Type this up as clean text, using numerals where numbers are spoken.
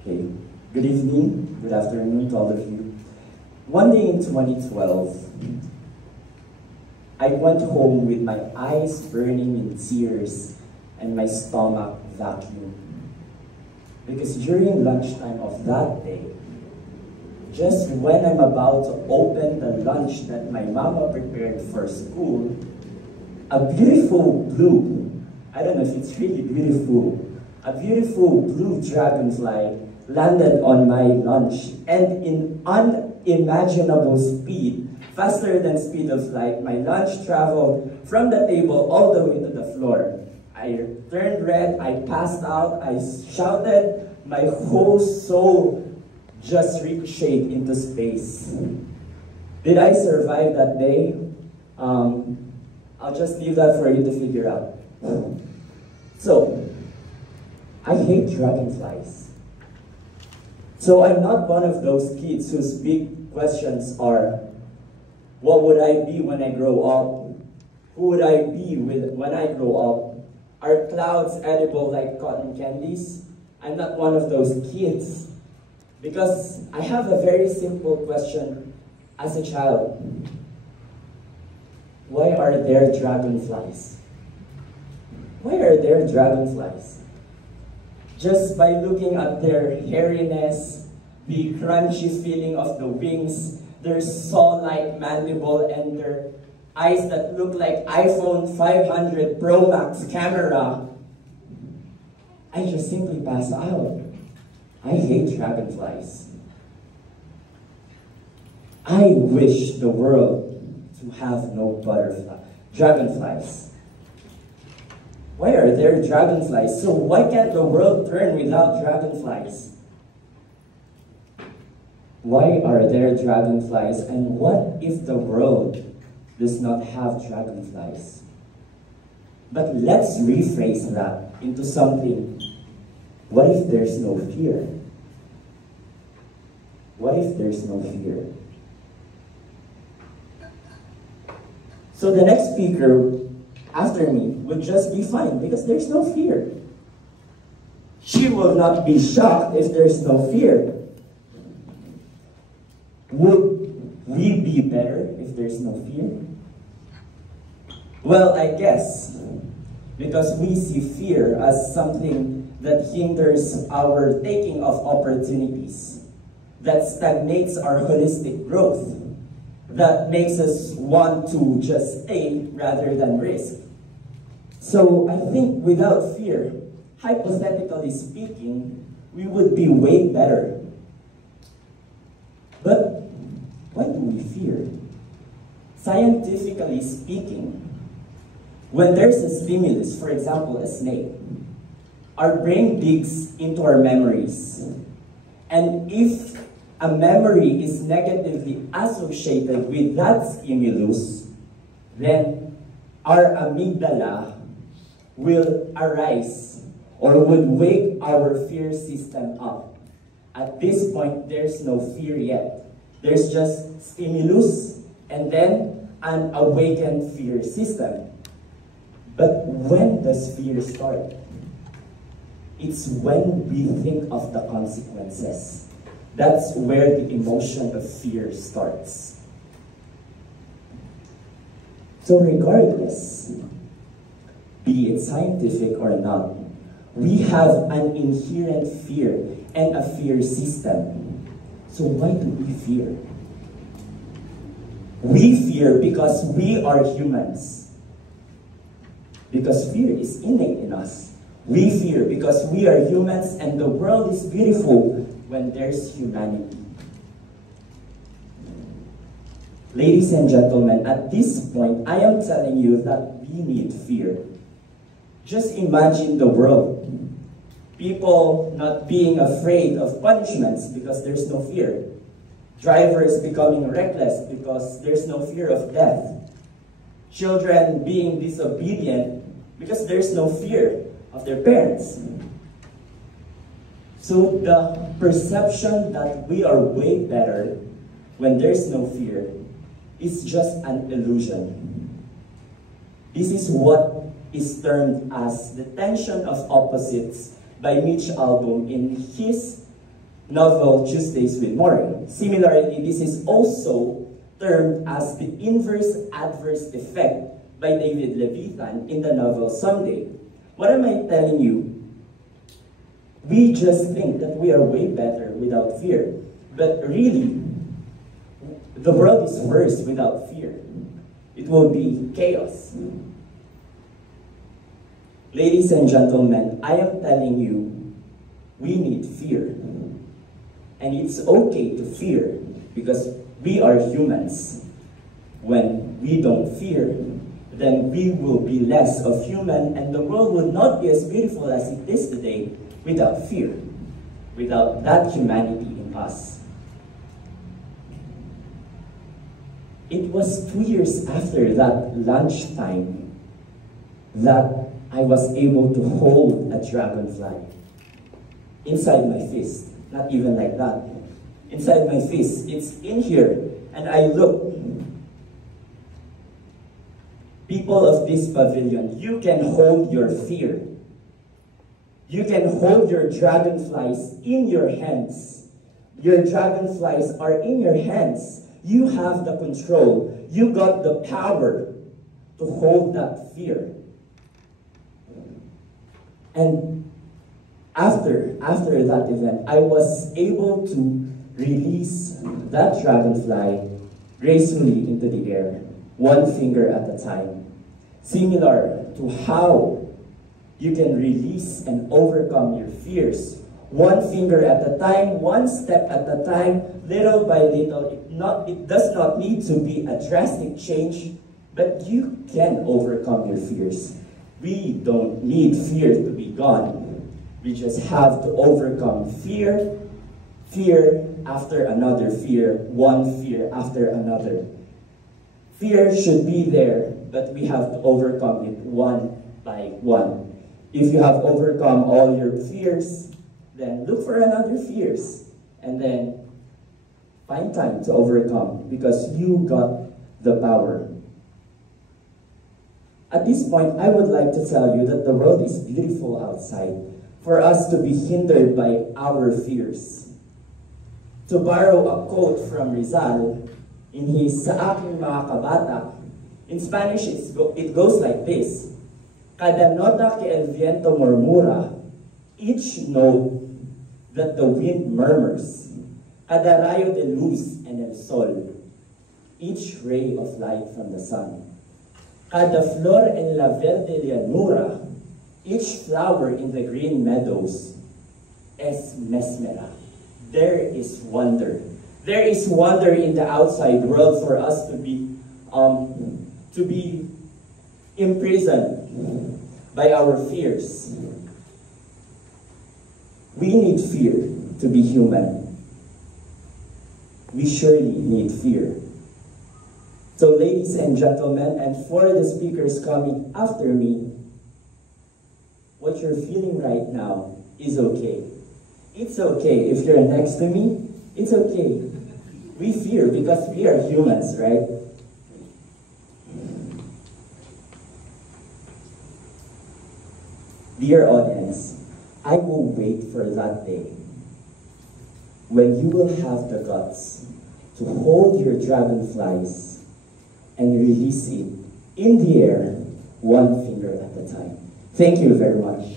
Okay, good evening, good afternoon to all of you. One day in 2012, I went home with my eyes burning in tears and my stomach vacuum. Because during lunchtime of that day, just when I'm about to open the lunch that my mama prepared for school, a beautiful blue, I don't know if it's really beautiful, a beautiful blue dragonfly landed on my lunch, and in unimaginable speed, faster than speed of light, my lunch traveled from the table all the way to the floor. I turned red, I passed out, I shouted, my whole soul just ricocheted into space. Did I survive that day? I'll just leave that for you to figure out. So, I hate dragonflies. So I'm not one of those kids whose big questions are, what would I be when I grow up? Who would I be when I grow up? Are clouds edible like cotton candies? I'm not one of those kids. Because I have a very simple question as a child. Why are there dragonflies? Why are there dragonflies? Just by looking at their hairiness, the crunchy feeling of the wings, their saw-like mandible, and their eyes that look like iPhone 500 Pro Max camera, I just simply pass out. I hate dragonflies. I wish the world to have no dragonflies. Why are there dragonflies? So why can't the world turn without dragonflies? Why are there dragonflies? And what if the world does not have dragonflies? But let's rephrase that into something. What if there's no fear? What if there's no fear? So the next speaker after me would just be fine because there's no fear. She will not be shocked if there's no fear. Would we be better if there's no fear? Well, I guess, because we see fear as something that hinders our taking of opportunities, that stagnates our holistic growth, that makes us want to just stay rather than risk. So I think without fear, hypothetically speaking, we would be way better. But why do we fear? Scientifically speaking, when there's a stimulus, for example, a snake, our brain digs into our memories. And if a memory is negatively associated with that stimulus, then our amygdala will arise or would wake our fear system up. At this point, there's no fear yet. There's just stimulus and then an awakened fear system. But when does fear start? It's when we think of the consequences. That's where the emotion of fear starts. So regardless, be it scientific or not, we have an inherent fear and a fear system. So why do we fear? We fear because we are humans. Because fear is innate in us. We fear because we are humans and the world is beautiful when there's humanity. Ladies and gentlemen, at this point, I am telling you that we need fear. Just imagine the world. People not being afraid of punishments because there's no fear. Drivers becoming reckless because there's no fear of death. Children being disobedient because there's no fear of their parents. So the perception that we are way better when there's no fear is just an illusion. This is what is termed as the tension of opposites by Mitch Albom in his novel Tuesdays with Morrie. Similarly, this is also termed as the inverse adverse effect by David Leviathan in the novel Someday. What am I telling you? We just think that we are way better without fear. But really, the world is worse without fear. It will be chaos. Ladies and gentlemen, I am telling you, we need fear. And it's okay to fear because we are humans. When we don't fear, then we will be less of human and the world would not be as beautiful as it is today without fear, without that humanity in us. It was 2 years after that lunchtime that I was able to hold a dragonfly inside my fist. Not even like that. Inside my fist, it's in here. And I look. People of this pavilion, you can hold your fear. You can hold your dragonflies in your hands. Your dragonflies are in your hands. You have the control. You got the power to hold that fear. And after that event, I was able to release that dragonfly gracefully into the air, one finger at a time. Similar to how you can release and overcome your fears, one finger at a time, one step at a time, little by little. It does not need to be a drastic change, but you can overcome your fears. We don't need fear to be gone. We just have to overcome fear, fear after another fear, one fear after another. Fear should be there, but we have to overcome it one by one. If you have overcome all your fears, then look for another fears, and then find time to overcome because you got the power. At this point, I would like to tell you that the world is beautiful outside for us to be hindered by our fears. To borrow a quote from Rizal in his Sa Aking Mga Kabata, in Spanish it goes like this: Cada nota que el viento murmura, each note that the wind murmurs, cada rayo de luz en el sol, each ray of light from the sun, cada flor en la verde llanura, each flower in the green meadows, es mesmera. There is wonder. There is wonder in the outside world for us to be imprisoned by our fears. We need fear to be human. We surely need fear. So ladies and gentlemen, and for the speakers coming after me, what you're feeling right now is okay. It's okay. If you're next to me, it's okay. We fear because we are humans, right? Dear audience, I will wait for that day when you will have the guts to hold your dragonflies and release it in the air, one finger at a time. Thank you very much.